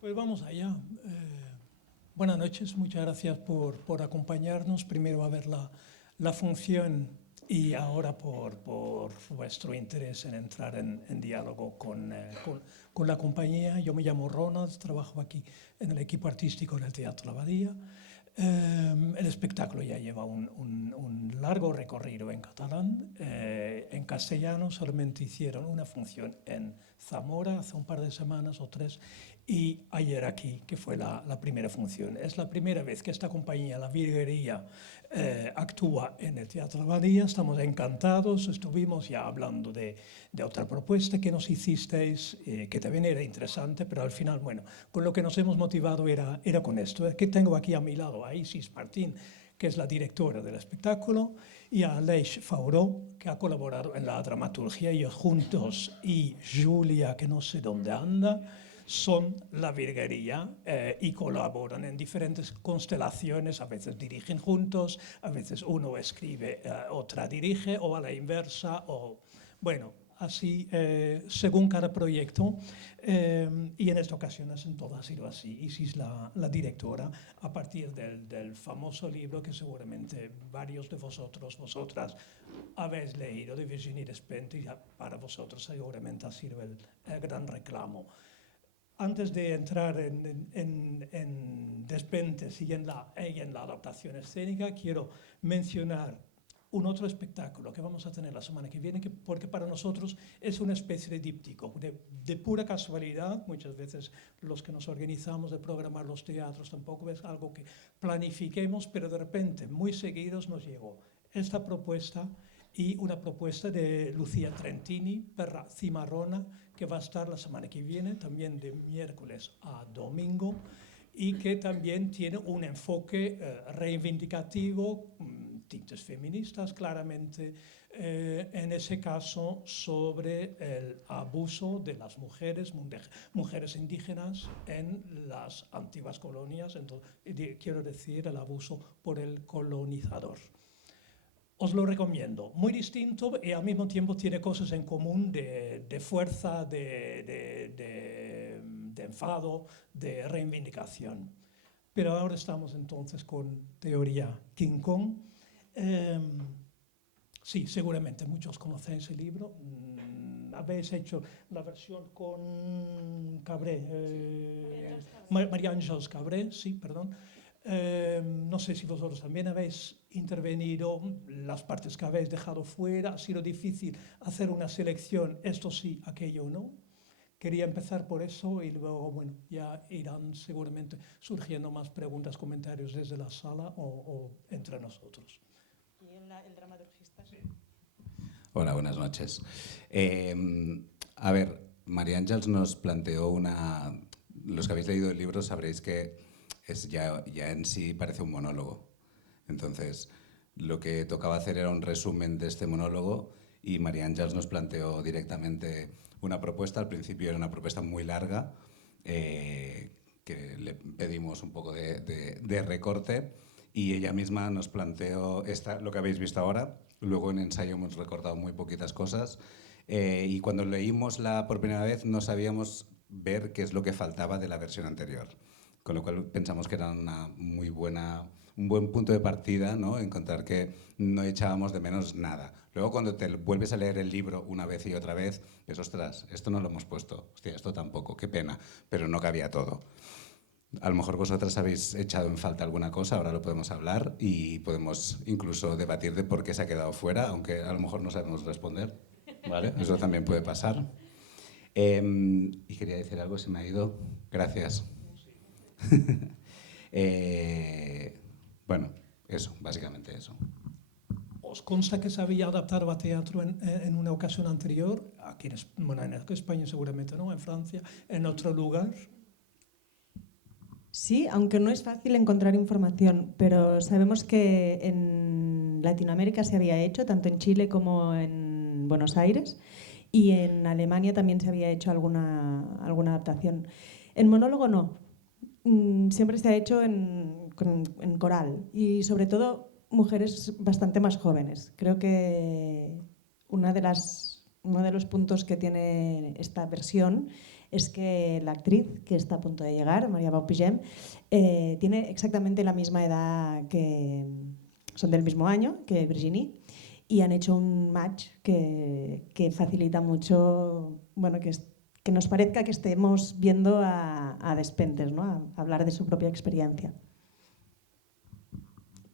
Pues vamos allá. Buenas noches, muchas gracias por acompañarnos. Primero a ver la función y ahora por vuestro interés en entrar en diálogo con la compañía. Yo me llamo Ronald, trabajo aquí en el equipo artístico del Teatro La Abadía. El espectáculo ya lleva un largo recorrido en catalán. En castellano solamente hicieron una función en Zamora hace un par de semanas o 3 y ayer aquí, que fue la primera función. Es la primera vez que esta compañía, La Virguería, actúa en el Teatro La Abadía. Estamos encantados. Estuvimos ya hablando de otra propuesta que nos hicisteis, que también era interesante, pero al final, bueno, con lo que nos hemos motivado era con esto. Que tengo aquí a mi lado a Isis Martín, que es la directora del espectáculo, y a Aleix Fauró, que ha colaborado en la dramaturgia. Ellos juntos y Julia, que no sé dónde anda, son La Virguería y colaboran en diferentes constelaciones. A veces dirigen juntos, a veces uno escribe, otra dirige, o a la inversa, o bueno, así según cada proyecto. Y en esta ocasión en todo ha sido así. Isis la directora, a partir del famoso libro que seguramente varios de vosotras habéis leído, de Virginie Despentes, y para vosotros seguramente ha sido el gran reclamo. Antes de entrar en Despentes y en la adaptación escénica, quiero mencionar un otro espectáculo que vamos a tener la semana que viene, porque para nosotros es una especie de díptico, de pura casualidad. Muchas veces los que nos organizamos de programar los teatros tampoco es algo que planifiquemos, pero de repente, muy seguidos, nos llegó esta propuesta y una propuesta de Lucía Trentini per Cimarrona, que va a estar la semana que viene, también de miércoles a domingo, y que también tiene un enfoque reivindicativo, tintes feministas claramente, en ese caso sobre el abuso de las mujeres indígenas en las antiguas colonias, quiero decir, el abuso por el colonizador. Os lo recomiendo. Muy distinto y al mismo tiempo tiene cosas en común de fuerza, de enfado, de reivindicación. Pero ahora estamos entonces con Teoría King Kong. Sí, seguramente muchos conocéis el libro. Habéis hecho la versión con Cabré, María Ángeles Cabré, sí, perdón. No sé si vosotros también habéis intervenido, las partes que habéis dejado fuera. Ha sido difícil hacer una selección, esto sí, aquello no. Quería empezar por eso y luego, bueno, ya irán seguramente surgiendo más preguntas, comentarios desde la sala o entre nosotros. ¿Y el dramaturgista? Sí. Hola, buenas noches. A ver, María Ángeles nos planteó una... Los que habéis leído el libro sabréis que ya en sí parece un monólogo. Entonces, lo que tocaba hacer era un resumen de este monólogo y María Ángeles nos planteó directamente una propuesta. Al principio era una propuesta muy larga, que le pedimos un poco de recorte, y ella misma nos planteó lo que habéis visto ahora. Luego en ensayo hemos recortado muy poquitas cosas, y cuando leímos por primera vez no sabíamos ver qué es lo que faltaba de la versión anterior, con lo cual pensamos que era un buen punto de partida, ¿no? Encontrar que no echábamos de menos nada. Luego cuando te vuelves a leer el libro una vez y otra vez, es ostras, esto no lo hemos puesto, hostia, esto tampoco, qué pena, pero no cabía todo. A lo mejor vosotras habéis echado en falta alguna cosa, ahora lo podemos hablar y podemos incluso debatir de por qué se ha quedado fuera, aunque a lo mejor no sabemos responder, ¿vale? Eso también puede pasar. Y quería decir algo, se me ha ido. Gracias. Bueno, eso, básicamente eso. ¿Os consta que se había adaptado a teatro en una ocasión anterior? Aquí en España seguramente no, en Francia, en otro lugar. Sí, aunque no es fácil encontrar información, pero sabemos que en Latinoamérica se había hecho, tanto en Chile como en Buenos Aires, y en Alemania también se había hecho alguna adaptación. En monólogo no, siempre se ha hecho en coral y sobre todo mujeres bastante más jóvenes. Creo que uno de los puntos que tiene esta versión es que la actriz que está a punto de llegar, Maria Pau Pigem, tiene exactamente la misma edad que... Son del mismo año que Virginie y han hecho un match que facilita mucho, bueno, que nos parezca que estemos viendo a Despentes, ¿no? A hablar de su propia experiencia.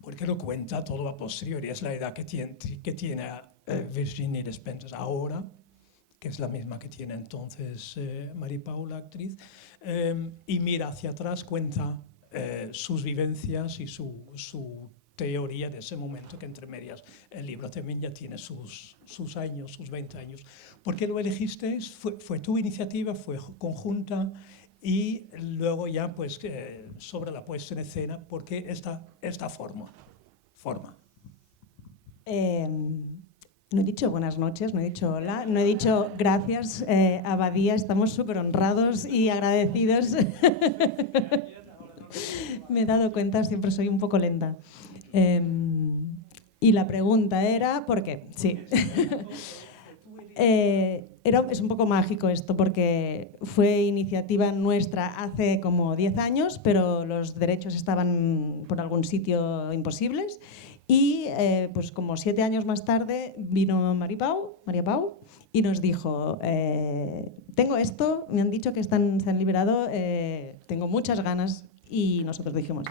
Porque lo cuenta todo a posteriori, es la edad que tiene Virginie Despentes ahora, que es la misma que tiene entonces Marie Pau, la actriz, y mira hacia atrás, cuenta sus vivencias y su teoría de ese momento, que entre medias el libro también ya tiene sus años, sus 20 años. ¿Por qué lo elegisteis? ¿Fue tu iniciativa? ¿Fue conjunta? Y luego ya, pues, sobre la puesta en escena, ¿por qué esta forma? No he dicho buenas noches, no he dicho hola, no he dicho gracias, Abadía, estamos súper honrados y agradecidos. Me he dado cuenta, siempre soy un poco lenta. Y la pregunta era, ¿por qué? Sí. Es un poco mágico esto porque fue iniciativa nuestra hace como 10 años, pero los derechos estaban por algún sitio imposibles y pues como 7 años más tarde vino Maria Pau y nos dijo, tengo esto, me han dicho que se han liberado, tengo muchas ganas y nosotros dijimos...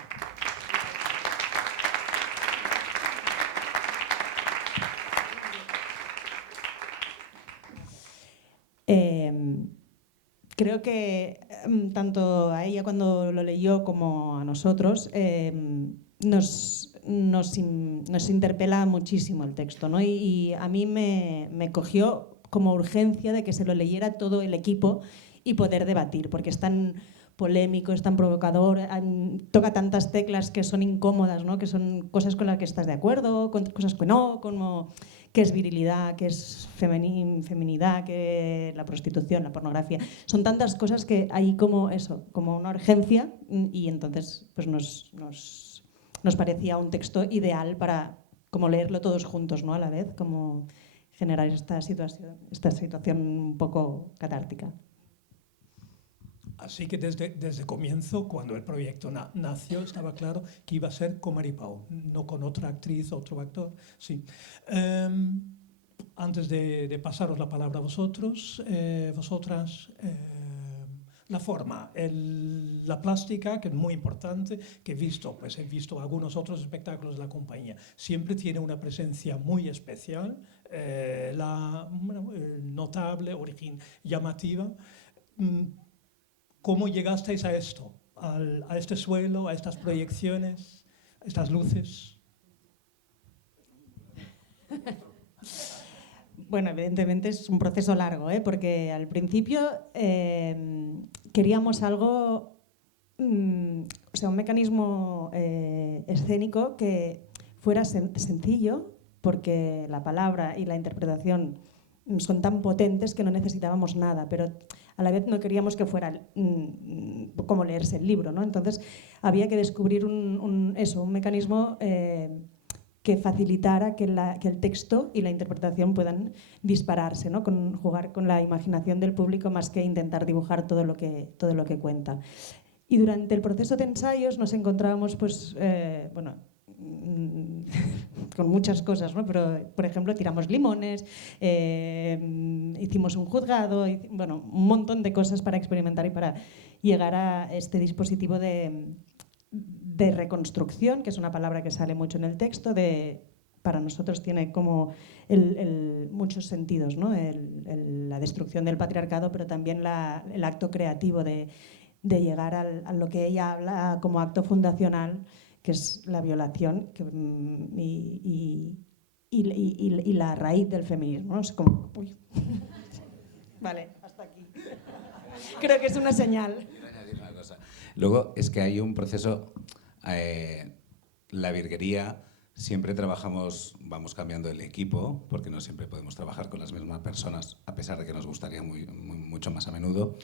Creo que tanto a ella cuando lo leyó como a nosotros nos interpela muchísimo el texto, ¿no? Y a mí me cogió como urgencia de que se lo leyera todo el equipo y poder debatir, porque es tan polémico, es tan provocador, toca tantas teclas que son incómodas, ¿no? Que son cosas con las que estás de acuerdo, cosas que no, como qué es virilidad, qué es feminidad, qué es la prostitución, la pornografía. Son tantas cosas que hay como eso, como una urgencia y entonces pues nos parecía un texto ideal para como leerlo todos juntos, ¿no? A la vez, como generar esta situación un poco catártica. Así que desde comienzo, cuando el proyecto nació, estaba claro que iba a ser con Marie Pau, no con otra actriz, otro actor. Sí. Antes de pasaros la palabra a vosotros, vosotras, la forma, la plástica, que es muy importante, que he visto algunos otros espectáculos de la compañía, siempre tiene una presencia muy especial, notable, llamativa. ¿Cómo llegasteis a esto? A este suelo, a estas proyecciones, a estas luces. Bueno, evidentemente es un proceso largo, porque al principio queríamos algo, o sea, un mecanismo escénico que fuera sencillo, porque la palabra y la interpretación son tan potentes que no necesitábamos nada, pero a la vez no queríamos que fuera como leerse el libro, ¿no? Entonces había que descubrir un mecanismo que facilitara que el texto y la interpretación puedan dispararse, ¿no? Jugar con la imaginación del público más que intentar dibujar todo lo que cuenta. Y durante el proceso de ensayos nos encontrábamos, pues, con muchas cosas, ¿no? Pero, por ejemplo, tiramos limones, hicimos un juzgado, bueno, un montón de cosas para experimentar y para llegar a este dispositivo de reconstrucción, que es una palabra que sale mucho en el texto, para nosotros tiene como muchos sentidos, ¿no? La destrucción del patriarcado, pero también el acto creativo de llegar a lo que ella habla como acto fundacional, que es la violación y la raíz del feminismo, ¿no? Es como... Uy. Vale, hasta aquí. Creo que es una señal. Quiero añadir una cosa. Luego es que hay un proceso... la virguería, siempre vamos cambiando el equipo, porque no siempre podemos trabajar con las mismas personas, a pesar de que nos gustaría mucho más a menudo,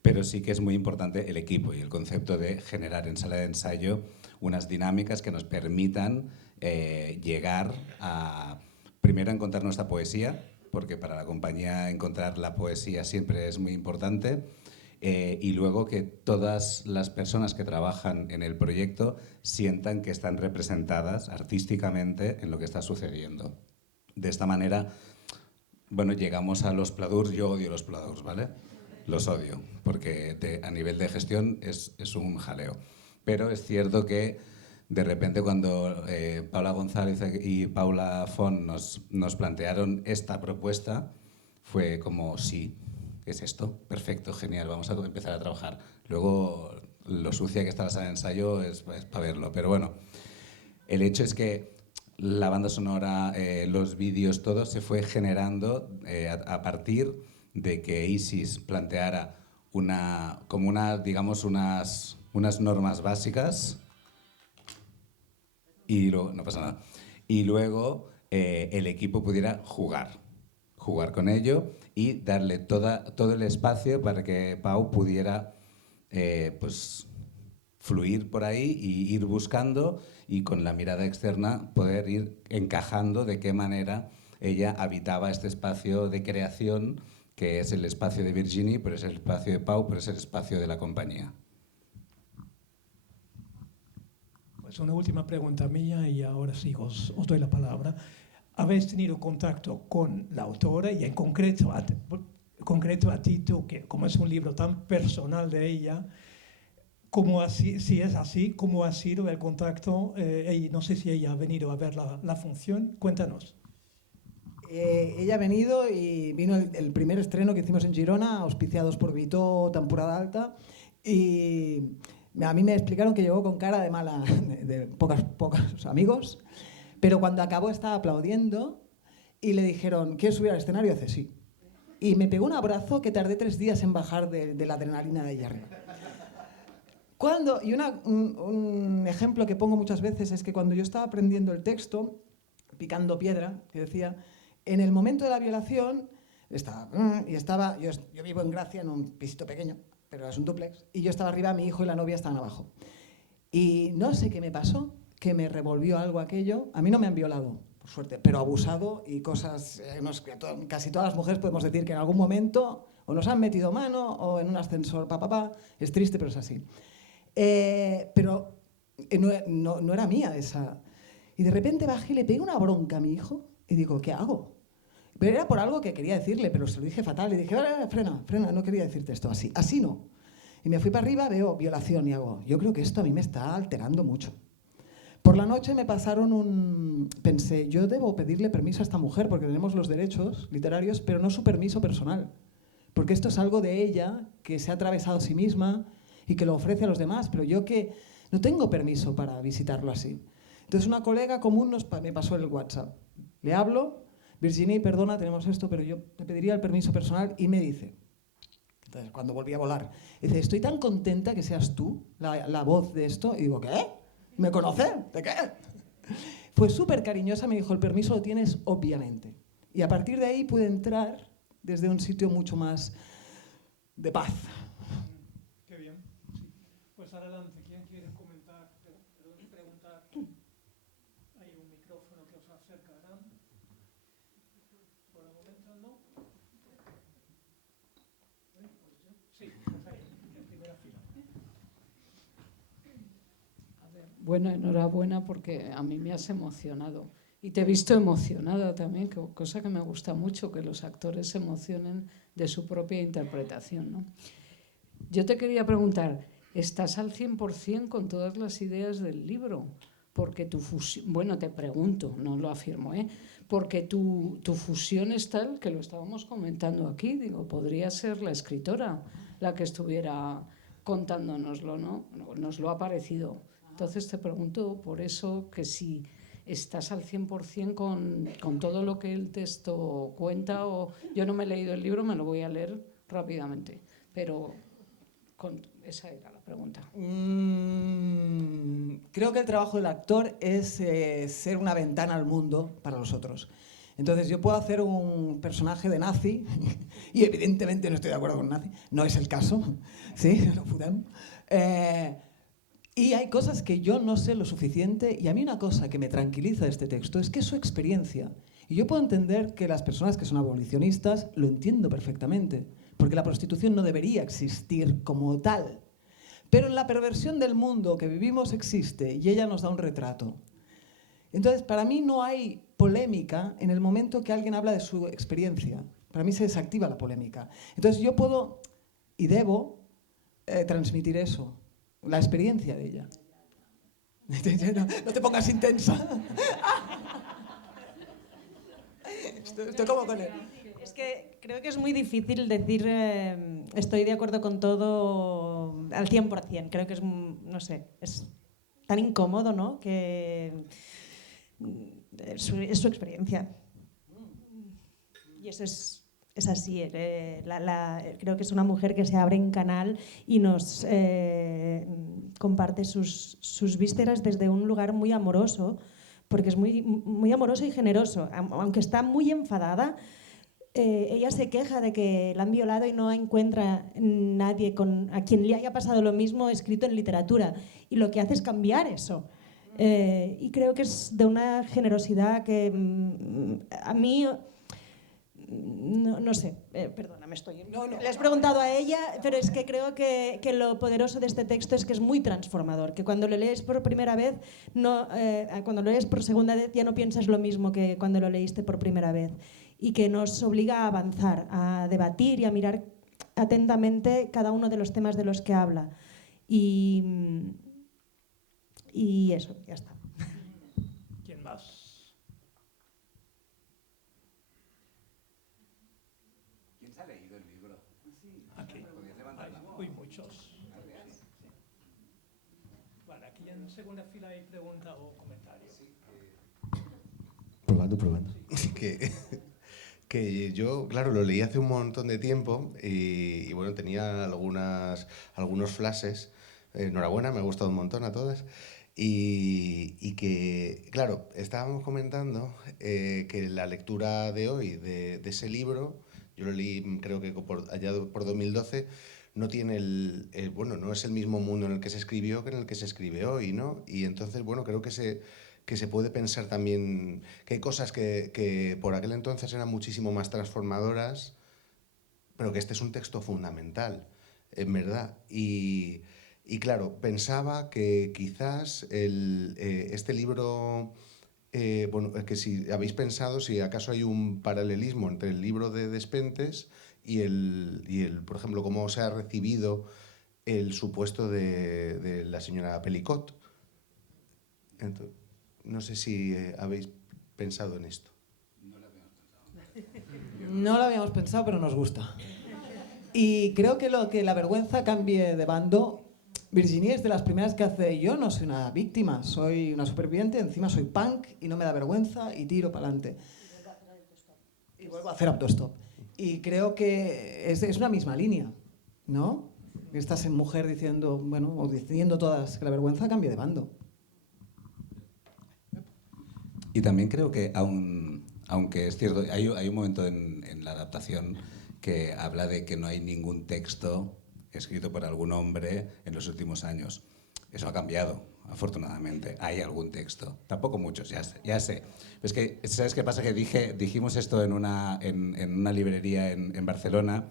pero sí que es muy importante el equipo y el concepto de generar en sala de ensayo unas dinámicas que nos permitan llegar a, primero, a encontrar nuestra poesía, porque para la compañía encontrar la poesía siempre es muy importante, y luego que todas las personas que trabajan en el proyecto sientan que están representadas artísticamente en lo que está sucediendo. De esta manera, bueno, llegamos a los pladours. Yo odio los pladours, ¿vale? Los odio, porque a nivel de gestión es un jaleo. Pero es cierto que de repente cuando Paula González y Paula Font nos plantearon esta propuesta, fue como, sí, es esto, perfecto, genial, vamos a empezar a trabajar. Luego, lo sucia que está la sala de ensayo es para verlo, pero bueno, el hecho es que la banda sonora, los vídeos, todo se fue generando a partir de que Isis planteara digamos, unas normas básicas y luego, no pasa nada, y luego el equipo pudiera jugar con ello y darle todo el espacio para que Pau pudiera pues, fluir por ahí y ir buscando y con la mirada externa poder ir encajando de qué manera ella habitaba este espacio de creación que es el espacio de Virginie, pero es el espacio de Pau, pero es el espacio de la compañía. Pues una última pregunta mía y ahora sí os doy la palabra. ¿Habéis tenido contacto con la autora y en concreto a ti tú, que como es un libro tan personal de ella, si es así, cómo ha sido el contacto? Y no sé si ella ha venido a ver la función. Cuéntanos. Ella ha venido y vino el primer estreno que hicimos en Girona, auspiciados por Vitó, Temporada Alta, y a mí me explicaron que llegó con cara de mala, de pocos amigos, pero cuando acabó estaba aplaudiendo y le dijeron, ¿quieres subir al escenario? Y dice, sí. Y me pegó un abrazo que tardé 3 días en bajar de la adrenalina de ella arriba. Y un ejemplo que pongo muchas veces es que cuando yo estaba aprendiendo el texto, picando piedra, que decía, en el momento de la violación, yo vivo en Gracia, en un pisito pequeño, pero es un dúplex, y yo estaba arriba, mi hijo y la novia estaban abajo. Y no sé qué me pasó, que me revolvió algo aquello. A mí no me han violado, por suerte, pero abusado y cosas, casi todas las mujeres podemos decir que en algún momento o nos han metido mano o en un ascensor, es triste, pero es así. Pero no era mía esa. Y de repente bajé y le pegué una bronca a mi hijo y digo, ¿qué hago? Pero era por algo que quería decirle, pero se lo dije fatal. Y dije, frena, no quería decirte esto, así no. Y me fui para arriba, veo violación y hago, yo creo que esto a mí me está alterando mucho. Por la noche me pasaron pensé, yo debo pedirle permiso a esta mujer porque tenemos los derechos literarios, pero no su permiso personal. Porque esto es algo de ella que se ha atravesado a sí misma y que lo ofrece a los demás, pero yo que no tengo permiso para visitarlo así. Entonces una colega común me pasó el WhatsApp. Le hablo, Virginie, perdona, tenemos esto, pero yo te pediría el permiso personal, y me dice, entonces cuando volví a volar, dice, estoy tan contenta que seas tú la voz de esto. Y digo, ¿qué? ¿Me conoce? ¿De qué? Fue súper cariñosa, me dijo, el permiso lo tienes obviamente. Y a partir de ahí pude entrar desde un sitio mucho más de paz. Qué bien. Sí. Pues adelante, ¿quién quiere comentar? Preguntar. Hay un micrófono que os acercarán. Por el momento no. Sí, pues ahí, en primera fila. Bueno, enhorabuena porque a mí me has emocionado. Y te he visto emocionada también, cosa que me gusta mucho, que los actores se emocionen de su propia interpretación, ¿no? Yo te quería preguntar, ¿estás al 100% con todas las ideas del libro? Porque tu fusión, bueno, te pregunto, no lo afirmo, porque tu fusión es tal, que lo estábamos comentando aquí, digo, podría ser la escritora la que estuviera contándonoslo, ¿no? Nos lo ha parecido. Entonces te pregunto por eso, que si estás al 100% con todo lo que el texto cuenta, o yo no me he leído el libro, me lo voy a leer rápidamente, pero esa era la pregunta. Creo que el trabajo del actor es ser una ventana al mundo para los otros. Entonces yo puedo hacer un personaje de nazi, y evidentemente no estoy de acuerdo con nazi, no es el caso, ¿sí? Lo podem. Y hay cosas que yo no sé lo suficiente, y a mí una cosa que me tranquiliza de este texto es que es su experiencia. Y yo puedo entender que las personas que son abolicionistas lo entiendo perfectamente, porque la prostitución no debería existir como tal. Pero en la perversión del mundo que vivimos existe y ella nos da un retrato. Entonces, para mí no hay polémica en el momento que alguien habla de su experiencia. Para mí se desactiva la polémica. Entonces yo puedo y debo transmitir eso, la experiencia de ella. No te pongas intensa. Estoy como con él. Es que creo que es muy difícil decir estoy de acuerdo con todo al 100%. Creo que es, no sé, es tan incómodo, ¿no? Que es su experiencia. Y eso es así. Creo que es una mujer que se abre en canal y nos comparte sus vísceras desde un lugar muy amoroso, porque es muy, muy amoroso y generoso. Aunque está muy enfadada, ella se queja de que la han violado y no encuentra nadie a quien le haya pasado lo mismo escrito en literatura. Y lo que hace es cambiar eso. Y creo que es de una generosidad que a mí... No sé, perdona, me estoy... Le has preguntado a ella, pero es que creo que lo poderoso de este texto es que es muy transformador, que cuando lo lees por primera vez, cuando lo lees por segunda vez ya no piensas lo mismo que cuando lo leíste por primera vez, y que nos obliga a avanzar, a debatir y a mirar atentamente cada uno de los temas de los que habla. Y eso, ya está. ¿Quién más? Aquí. Uy, muchos. Vale, aquí en segunda fila hay pregunta o comentario. Probando. Que yo, claro, lo leí hace un montón de tiempo y bueno, tenía algunos flashes. Enhorabuena, me ha gustado un montón a todas. Y que, claro, estábamos comentando que la lectura de hoy de ese libro, yo lo leí creo que allá por 2012, no tiene bueno, no es el mismo mundo en el que se escribió que en el que se escribe hoy, ¿no? Y entonces, bueno, creo que se puede pensar también que hay cosas que por aquel entonces eran muchísimo más transformadoras, pero que este es un texto fundamental, en verdad. Y claro, pensaba que quizás este libro, bueno, que si habéis pensado si acaso hay un paralelismo entre el libro de Despentes y por ejemplo, cómo se ha recibido el supuesto de la señora Pelicot. Entonces, no sé si habéis pensado en esto. No lo habíamos pensado, pero nos gusta. Y creo que lo que la vergüenza cambie de bando, Virginie es de las primeras que hace, yo no soy una víctima, soy una superviviente, encima soy punk y no me da vergüenza y tiro para adelante. Y vuelvo a hacer autostop. Y creo que es una misma línea, ¿no? Estás en mujer diciendo, bueno, o diciendo todas que la vergüenza cambie de bando. Y también creo que, aunque es cierto, hay un momento en la adaptación que habla de que no hay ningún texto escrito por algún hombre en los últimos años. Eso ha cambiado, afortunadamente. Hay algún texto. Tampoco muchos, ya sé. Es que, ¿sabes qué pasa? Que dijimos esto en una librería en Barcelona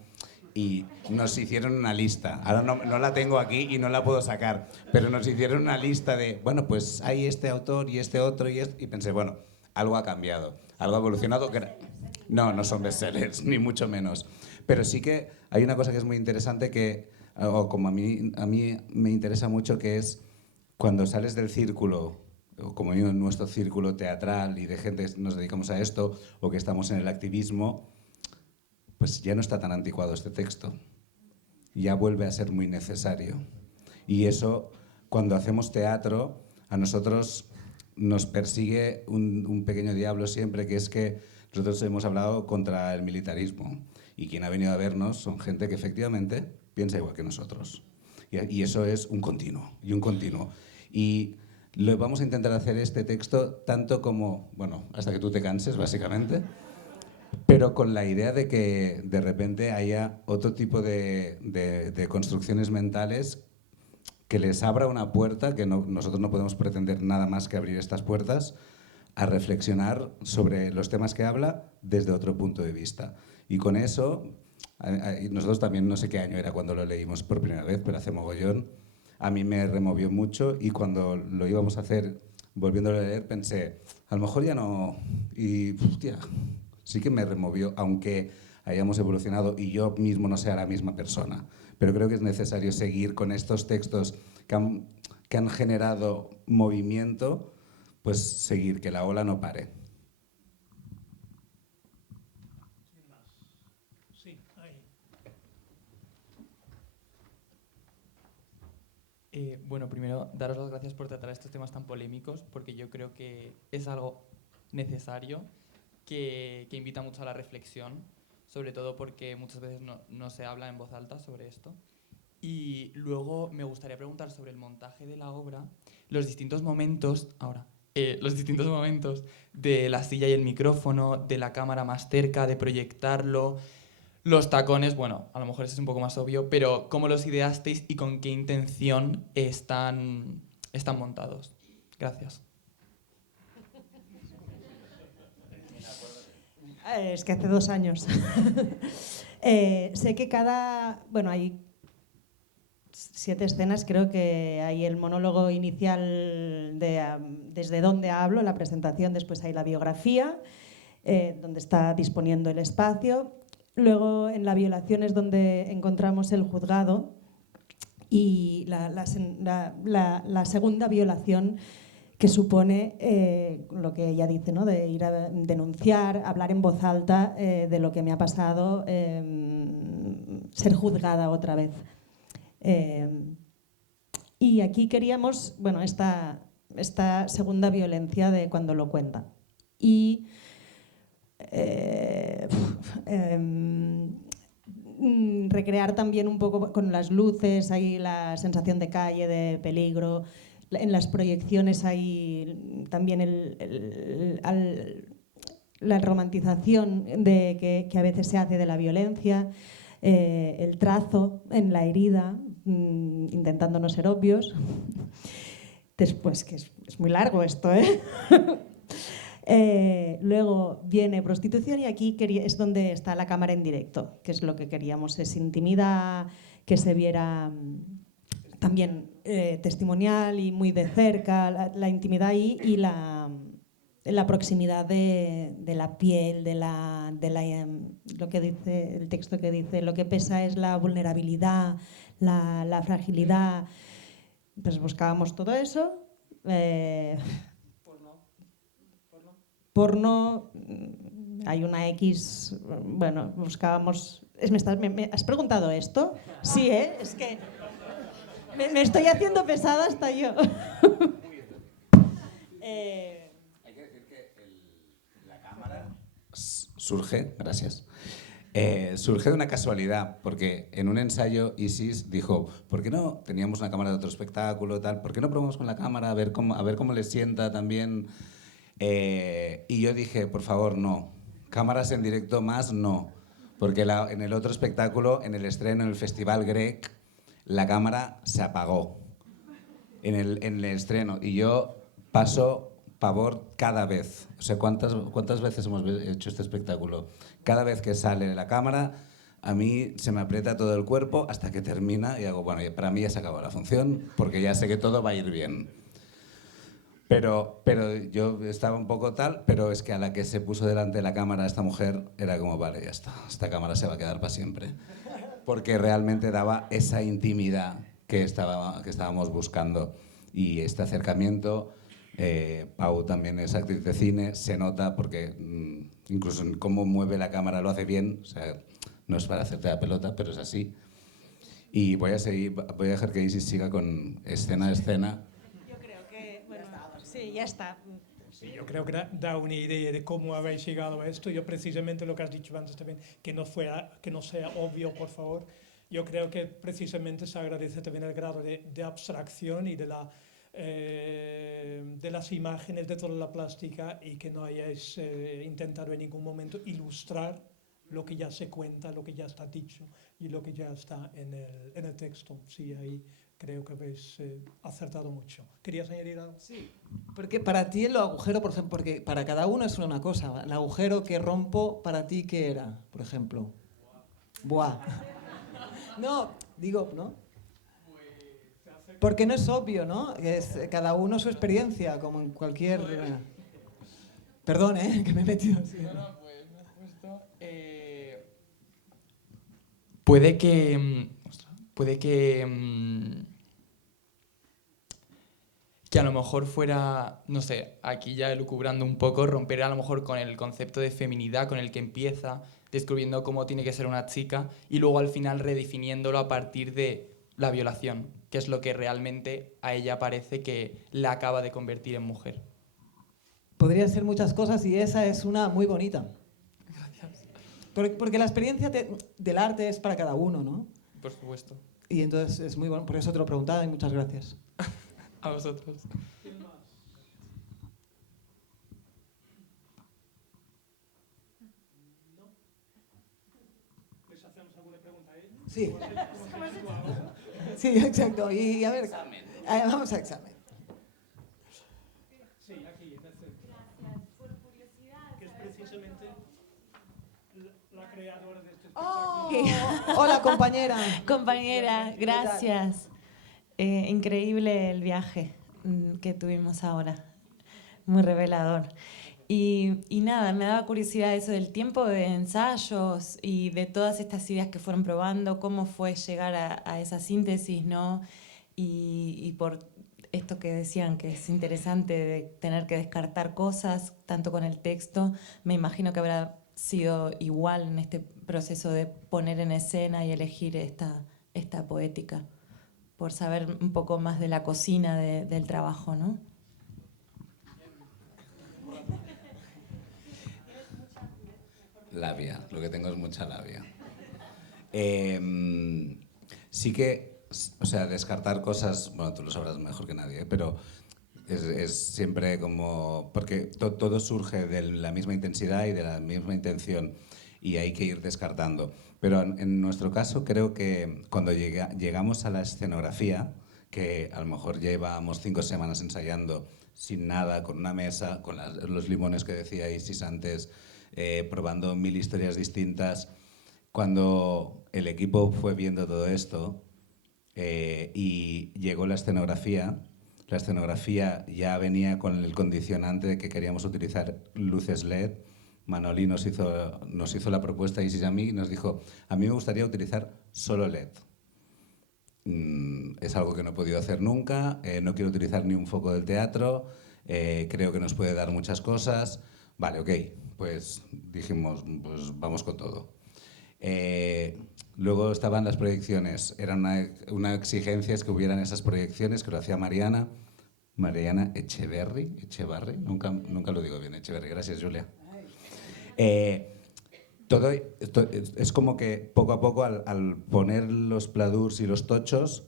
y nos hicieron una lista. Ahora no la tengo aquí y no la puedo sacar, pero nos hicieron una lista de, bueno, pues hay este autor y este otro y pensé, bueno, algo ha cambiado, algo ha evolucionado. No son bestsellers, ni mucho menos. Pero sí que hay una cosa que es muy interesante o como a mí me interesa mucho, que es cuando sales del círculo, o como digo, en nuestro círculo teatral y de gente que nos dedicamos a esto o que estamos en el activismo, pues ya no está tan anticuado este texto. Ya vuelve a ser muy necesario. Y eso, cuando hacemos teatro, a nosotros nos persigue un pequeño diablo siempre, que es que nosotros hemos hablado contra el militarismo. Y quien ha venido a vernos son gente que efectivamente piensa igual que nosotros. Y eso es un continuo, y un continuo. Y lo vamos a intentar hacer este texto tanto como, bueno, hasta que tú te canses, básicamente, pero con la idea de que de repente haya otro tipo de construcciones mentales que les abra una puerta, que nosotros no podemos pretender nada más que abrir estas puertas, a reflexionar sobre los temas que habla desde otro punto de vista. Y con eso Y nosotros también, no sé qué año era cuando lo leímos por primera vez, pero hace mogollón. A mí me removió mucho y cuando lo íbamos a hacer, volviéndolo a leer, pensé, a lo mejor ya no... Y, hostia, sí que me removió, aunque hayamos evolucionado y yo mismo no sea la misma persona. Pero creo que es necesario seguir con estos textos que han generado movimiento, pues seguir, que la ola no pare. Sí, ahí. Bueno, primero, daros las gracias por tratar estos temas tan polémicos, porque yo creo que es algo necesario que invita mucho a la reflexión, sobre todo porque muchas veces no se habla en voz alta sobre esto. Y luego me gustaría preguntar sobre el montaje de la obra, los distintos momentos, los distintos momentos de la silla y el micrófono, de la cámara más cerca, de proyectarlo, los tacones, bueno, a lo mejor eso es un poco más obvio, pero ¿cómo los ideasteis y con qué intención están montados? Gracias. Es que hace 2 años. Sé que bueno, hay 7 escenas, creo que hay el monólogo inicial de desde dónde hablo, la presentación, después hay la biografía, donde está disponiendo el espacio. Luego en la violación es donde encontramos el juzgado y la segunda violación que supone lo que ella dice, ¿no? De ir a denunciar, hablar en voz alta de lo que me ha pasado, ser juzgada otra vez. Y aquí queríamos, bueno, esta segunda violencia de cuando lo cuenta. Y recrear también un poco con las luces, hay la sensación de calle, de peligro. En las proyecciones hay también la romantización que a veces se hace de la violencia, el trazo en la herida, intentando no ser obvios. Después, que es muy largo esto, ¿eh? Luego viene prostitución y aquí es donde está la cámara en directo, que es lo que queríamos, es intimidad, que se viera también testimonial y muy de cerca, la intimidad ahí y la proximidad de la piel, lo que dice el texto que dice, lo que pesa es la vulnerabilidad, la fragilidad. Pues buscábamos todo eso. Porno, hay una X, bueno, buscábamos... ¿Me has preguntado esto? Sí, ¿eh? Es que me estoy haciendo pesada hasta yo. Hay que decir que la cámara surge, gracias, surge de una casualidad, porque en un ensayo Isis dijo, ¿por qué no? Teníamos una cámara de otro espectáculo, tal, ¿por qué no probamos con la cámara a ver cómo les sienta también? Y yo dije, por favor, no. Cámaras en directo más, no. Porque en el otro espectáculo, en el estreno, en el Festival Grec, la cámara se apagó. En el estreno. Y yo paso pavor cada vez. O sea, ¿cuántas veces hemos hecho este espectáculo? Cada vez que sale la cámara, a mí se me aprieta todo el cuerpo hasta que termina y hago, bueno, para mí ya se acabó la función, porque ya sé que todo va a ir bien. Pero yo estaba un poco tal, pero es que a la que se puso delante de la cámara esta mujer, era como, vale, ya está, esta cámara se va a quedar para siempre. Porque realmente daba esa intimidad que estábamos buscando. Y este acercamiento, Pau también es actriz de cine, se nota porque incluso en cómo mueve la cámara lo hace bien, o sea, no es para hacerte la pelota, pero es así. Y voy a dejar que Isis siga con escena a escena. Sí, ya está. Sí, yo creo que da una idea de cómo habéis llegado a esto. Yo precisamente lo que has dicho antes también, que no sea obvio, por favor. Yo creo que precisamente se agradece también el grado de abstracción y de las imágenes, de toda la plástica, y que no hayáis intentado en ningún momento ilustrar lo que ya se cuenta, lo que ya está dicho y lo que ya está en el texto. Sí, ahí creo que habéis acertado mucho. ¿Querías añadir algo? Sí, porque para ti el agujero, por ejemplo, porque para cada uno es una cosa. El agujero que rompo, para ti, ¿qué era, por ejemplo? Buah. No, digo, ¿no? Porque no es obvio, ¿no? Es cada uno su experiencia, como en cualquier... Perdón, que me he metido así. No, pues me has puesto... Puede que a lo mejor fuera, no sé, aquí ya elucubrando un poco, romper a lo mejor con el concepto de feminidad con el que empieza, descubriendo cómo tiene que ser una chica y luego al final redefiniéndolo a partir de la violación, que es lo que realmente a ella parece que la acaba de convertir en mujer. Podría ser muchas cosas y esa es una muy bonita. Gracias. Porque la experiencia del arte es para cada uno, ¿no? Por supuesto. Y entonces es muy bueno, por eso te lo preguntaba y muchas gracias. A vosotros. ¿Les hacemos alguna pregunta a ellos? Sí. Sí, exacto. Y a ver, vamos a examen. Sí, aquí, en el centro. Gracias. Por curiosidad. Que es precisamente la creadora de este espectáculo. Hola, compañera. Compañera, gracias. Increíble el viaje que tuvimos ahora, muy revelador. Y nada, me daba curiosidad eso del tiempo de ensayos y de todas estas ideas que fueron probando, cómo fue llegar a esa síntesis, ¿no? Y por esto que decían que es interesante de tener que descartar cosas, tanto con el texto, me imagino que habrá sido igual en este proceso de poner en escena y elegir esta poética, por saber un poco más de la cocina del trabajo, ¿no? Labia, lo que tengo es mucha labia. Sí que, o sea, descartar cosas, bueno, tú lo sabrás mejor que nadie, pero es siempre como, porque todo surge de la misma intensidad y de la misma intención y hay que ir descartando. Pero en nuestro caso creo que cuando llegamos a la escenografía, que a lo mejor llevábamos 5 semanas ensayando sin nada, con una mesa, con los limones que decía Isis antes, probando 1000 historias distintas, cuando el equipo fue viendo todo esto y llegó la escenografía ya venía con el condicionante de que queríamos utilizar luces LED. Manoli nos hizo la propuesta, Isis y a mí, y nos dijo, a mí me gustaría utilizar solo LED. Es algo que no he podido hacer nunca, no quiero utilizar ni un foco del teatro, creo que nos puede dar muchas cosas. Vale, ok, pues dijimos, pues vamos con todo. Luego estaban las proyecciones, era una exigencia que hubieran esas proyecciones, que lo hacía Mariana Echeverri, nunca lo digo bien, Echeverri, gracias Julia. Todo esto es como que poco a poco al poner los pladurs y los tochos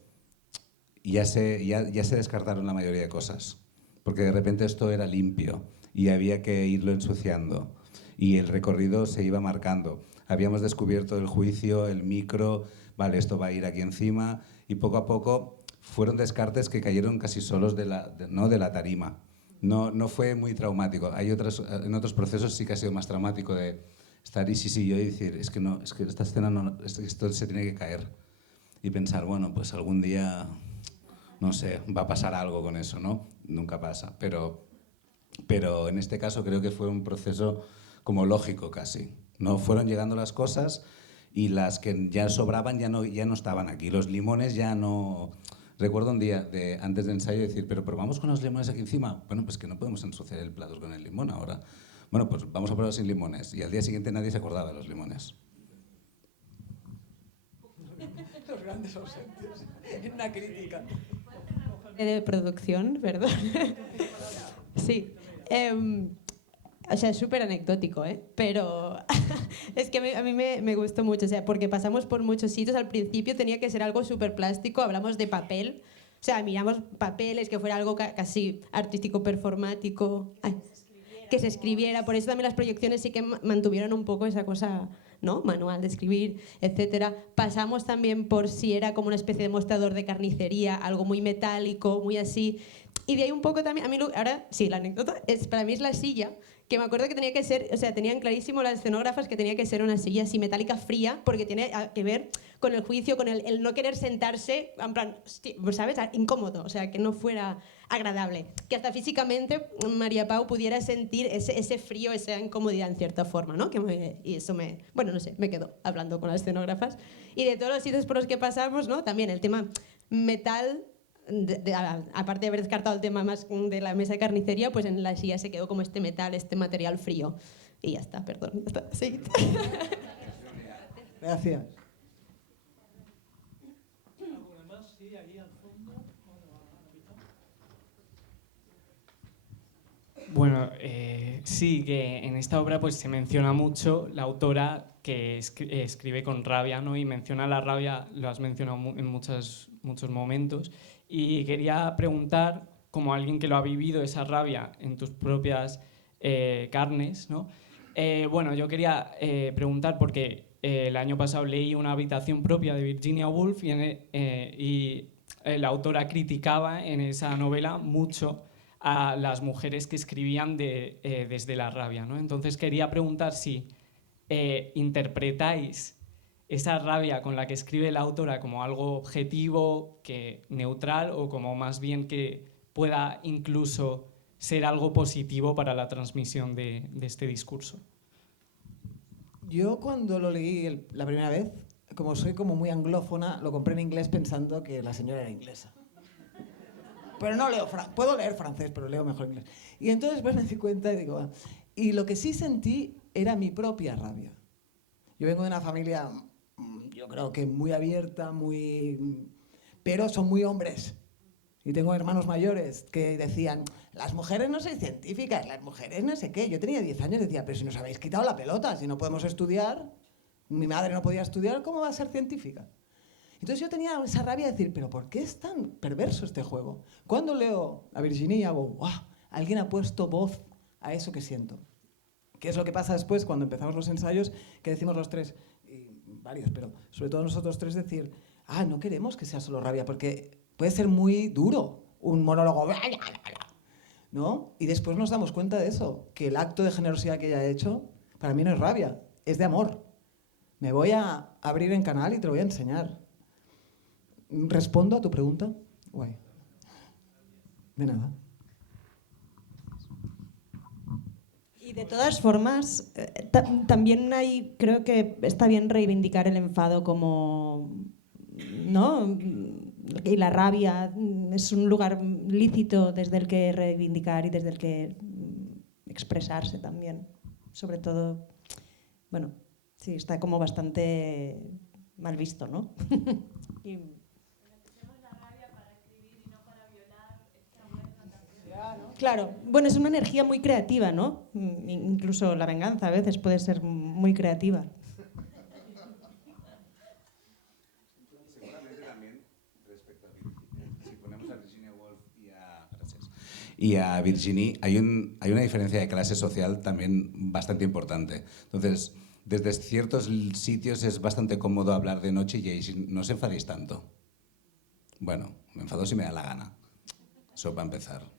ya se descartaron la mayoría de cosas, porque de repente esto era limpio y había que irlo ensuciando y el recorrido se iba marcando. Habíamos descubierto el juicio, el micro, vale, esto va a ir aquí encima y poco a poco fueron descartes que cayeron casi solos de la tarima. No fue muy traumático. En otros procesos sí que ha sido más traumático de estar Isis y yo y decir, es que esta escena esto se tiene que caer. Y pensar, bueno, pues algún día, no sé, va a pasar algo con eso, ¿no? Nunca pasa. Pero en este caso creo que fue un proceso como lógico casi. No fueron llegando las cosas y las que ya sobraban ya no estaban aquí. Los limones ya no... Recuerdo un día, antes de ensayo, decir, pero probamos con los limones aquí encima. Bueno, pues que no podemos ensuciar el plato con el limón ahora. Bueno, pues vamos a probar sin limones. Y al día siguiente nadie se acordaba de los limones. Los grandes ausentes en una crítica. De producción, perdón. Sí. O sea, es súper anecdótico, pero es que a mí me gustó mucho, o sea, porque pasamos por muchos sitios. Al principio tenía que ser algo súper plástico, hablamos de papel, o sea, miramos papeles, que fuera algo casi artístico, performático, que se escribiera. Por eso también las proyecciones sí que mantuvieron un poco esa cosa, ¿no? Manual de escribir, etcétera. Pasamos también por si era como una especie de mostrador de carnicería, algo muy metálico, muy así. Y de ahí un poco también, a mí ahora sí, la anécdota para mí es la silla, que me acuerdo que tenía que ser, o sea, tenían clarísimo las escenógrafas que tenía que ser una silla así metálica fría, porque tiene que ver con el juicio, con el no querer sentarse, en plan, ¿sabes? Incómodo, o sea, que no fuera agradable. Que hasta físicamente María Pau pudiera sentir ese frío, esa incomodidad en cierta forma, ¿no? Y eso bueno, no sé, me quedo hablando con las escenógrafas. Y de todos los sitios por los que pasamos, ¿no? También el tema metal, aparte de haber descartado el tema más de la mesa de carnicería, pues en la silla se quedó como este metal, este material frío. Y ya está, perdón. Ya está. Sí. Gracias. ¿Alguna más? Sí, ahí al fondo. Bueno, sí, que en esta obra pues se menciona mucho la autora que escribe con rabia, ¿no? Y menciona la rabia, lo has mencionado en muchos momentos. Y quería preguntar, como alguien que lo ha vivido, esa rabia en tus propias carnes, ¿no? Bueno, yo quería preguntar porque el año pasado leí Una habitación propia de Virginia Woolf y la autora criticaba en esa novela mucho a las mujeres que escribían desde la rabia, ¿no? Entonces quería preguntar si interpretáis esa rabia con la que escribe la autora como algo objetivo, neutral, o como más bien que pueda incluso ser algo positivo para la transmisión de este discurso. Yo cuando lo leí la primera vez, como soy como muy anglófona, lo compré en inglés pensando que la señora era inglesa. Pero no leo puedo leer francés, pero leo mejor inglés. Y entonces pues me di cuenta y digo, ah. Y lo que sí sentí era mi propia rabia. Yo vengo de una familia, yo creo que muy abierta, pero son muy hombres. Y tengo hermanos mayores que decían, las mujeres no son científicas, las mujeres no sé qué. Yo tenía 10 años y decía, pero si nos habéis quitado la pelota, si no podemos estudiar, mi madre no podía estudiar, ¿cómo va a ser científica? Entonces yo tenía esa rabia de decir, pero ¿por qué es tan perverso este juego? Cuando leo a Virginia hago, ¡wow! Alguien ha puesto voz a eso que siento. ¿Qué es lo que pasa después cuando empezamos los ensayos? Que decimos los tres, y varios, pero sobre todo nosotros tres, decir, no queremos que sea solo rabia, porque puede ser muy duro un monólogo, ¿no? Y después nos damos cuenta de eso, que el acto de generosidad que ella ha hecho, para mí no es rabia, es de amor. Me voy a abrir en canal y te lo voy a enseñar. ¿Respondo a tu pregunta? Guay. De nada. Y de todas formas, también creo que está bien reivindicar el enfado como, ¿no? Y la rabia es un lugar lícito desde el que reivindicar y desde el que expresarse también. Sobre todo, bueno, sí, está como bastante mal visto, ¿no? Claro, bueno, es una energía muy creativa, ¿no? Incluso la venganza a veces puede ser muy creativa. Seguramente también respecto a Virginia, si ponemos a Virginia Woolf y a Virginie, hay una diferencia de clase social también bastante importante. Entonces, desde ciertos sitios es bastante cómodo hablar de noche y ahí no os enfadéis tanto. Bueno, me enfado si me da la gana. Eso para empezar.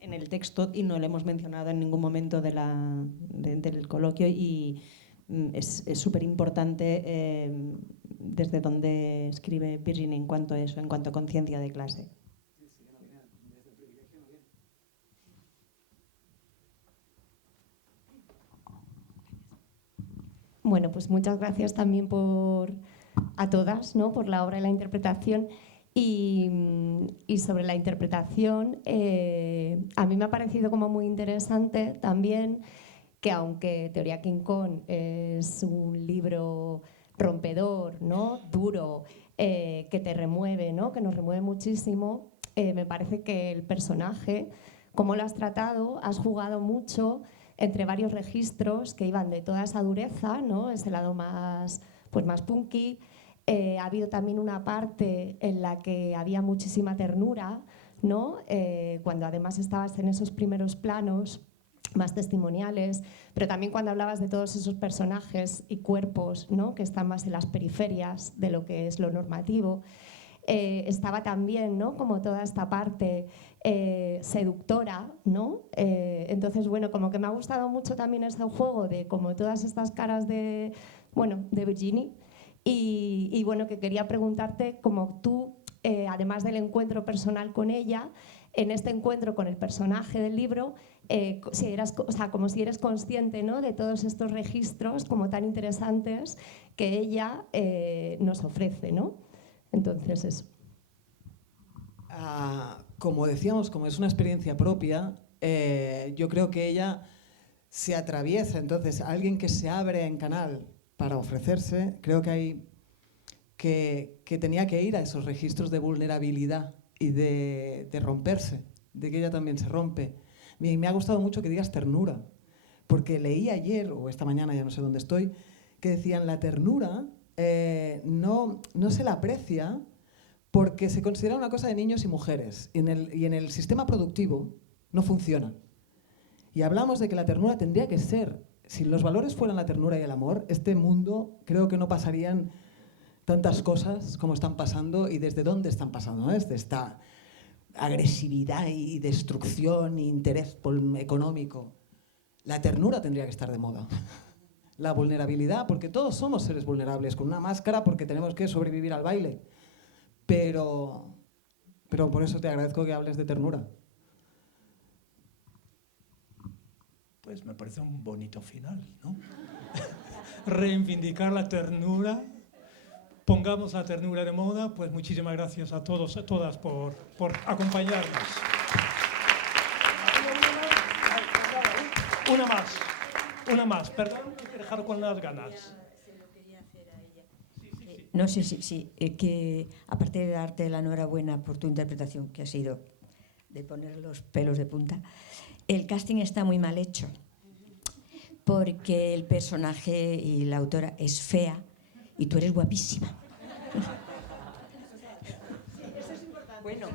En el texto, y no lo hemos mencionado en ningún momento del coloquio, y es súper importante desde donde escribe Virginia en cuanto a eso, en cuanto a conciencia de clase. Bueno, pues muchas gracias también a todas, ¿no? Por la obra y la interpretación. Y sobre la interpretación, a mí me ha parecido como muy interesante también que aunque Teoría King Kong es un libro rompedor, ¿no? Duro, que te remueve, ¿no? Que nos remueve muchísimo, me parece que el personaje, como lo has tratado, has jugado mucho entre varios registros que iban de toda esa dureza, ¿no? Ese lado más punky. Ha habido también una parte en la que había muchísima ternura, ¿no? Cuando además estabas en esos primeros planos más testimoniales, pero también cuando hablabas de todos esos personajes y cuerpos, ¿no? Que están más en las periferias de lo que es lo normativo. estaba también, ¿no? Como toda esta parte seductora, ¿no? Entonces, bueno, como que me ha gustado mucho también ese juego de como todas estas caras de, bueno, de Virginie. Y bueno, que quería preguntarte como tú, además del encuentro personal con ella, en este encuentro con el personaje del libro, si eras, o sea, como si eres consciente, ¿no? De todos estos registros como tan interesantes que ella nos ofrece, ¿no? Entonces eso. Como decíamos, como es una experiencia propia, yo creo que ella se atraviesa. Entonces, alguien que se abre en canal para ofrecerse, creo que tenía que ir a esos registros de vulnerabilidad y de romperse, de que ella también se rompe. Me ha gustado mucho que digas ternura, porque leí ayer, o esta mañana, ya no sé dónde estoy, que decían la ternura no se la aprecia porque se considera una cosa de niños y mujeres, y en el sistema productivo no funciona. Y hablamos de que la ternura tendría que ser, si los valores fueran la ternura y el amor, este mundo creo que no pasarían tantas cosas como están pasando y desde dónde están pasando, ¿no? Desde esta agresividad y destrucción e interés económico. La ternura tendría que estar de moda. La vulnerabilidad, porque todos somos seres vulnerables, con una máscara porque tenemos que sobrevivir al baile. Pero por eso te agradezco que hables de ternura. Pues me parece un bonito final, ¿no? Reivindicar la ternura, pongamos la ternura de moda. Pues muchísimas gracias a todos, a todas por acompañarnos. Una más, perdón, he dejado con las ganas. No sé si que aparte de darte la enhorabuena por tu interpretación, que ha sido de poner los pelos de punta, el casting está muy mal hecho, porque el personaje y la autora es fea y tú eres guapísima. Bueno,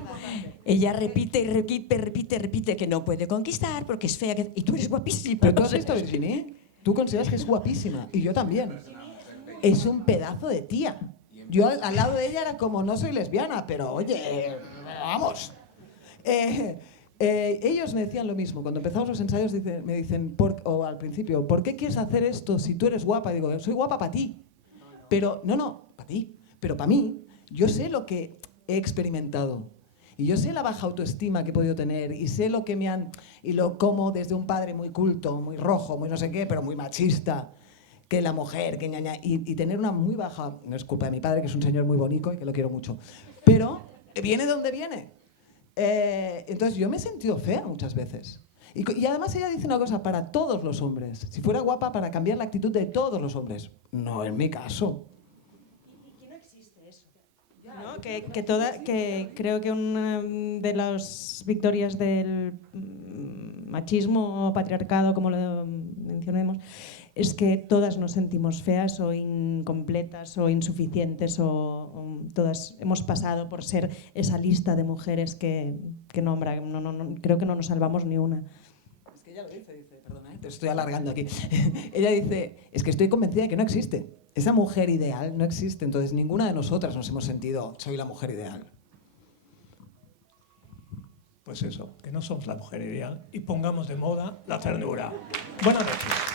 ella repite y repite que no puede conquistar porque es fea y tú eres guapísima. ¿Pero tú has visto a Virginie? Tú consideras que es guapísima, y yo también. Es un pedazo de tía. Yo al lado de ella era como, no soy lesbiana, pero oye, vamos. Ellos me decían lo mismo. Cuando empezamos los ensayos me dicen, o al principio, ¿por qué quieres hacer esto si tú eres guapa? Y digo, soy guapa para ti. Pero, no, para ti. Pero para mí, yo sé lo que he experimentado. Y yo sé la baja autoestima que he podido tener. Y sé lo que me han... Y lo como desde un padre muy culto, muy rojo, muy no sé qué, pero muy machista. Que la mujer, que ñaña, y tener una muy baja, no es culpa de mi padre, que es un señor muy bonito y que lo quiero mucho, pero viene de donde viene. Entonces yo me he sentido fea muchas veces. Y además ella dice una cosa, para todos los hombres. Si fuera guapa, para cambiar la actitud de todos los hombres. No es mi caso. ¿Y que no existe eso? ¿No? Que creo que una de las victorias del machismo o patriarcado, como lo mencionemos, es que todas nos sentimos feas o incompletas o insuficientes o todas hemos pasado por ser esa lista de mujeres que nombra. Creo que no nos salvamos ni una. Es que ella lo dice, perdona, te estoy alargando aquí. Ella dice, es que estoy convencida de que no existe. Esa mujer ideal no existe, entonces ninguna de nosotras nos hemos sentido, soy la mujer ideal. Pues eso, que no somos la mujer ideal y pongamos de moda la ternura. Buenas noches.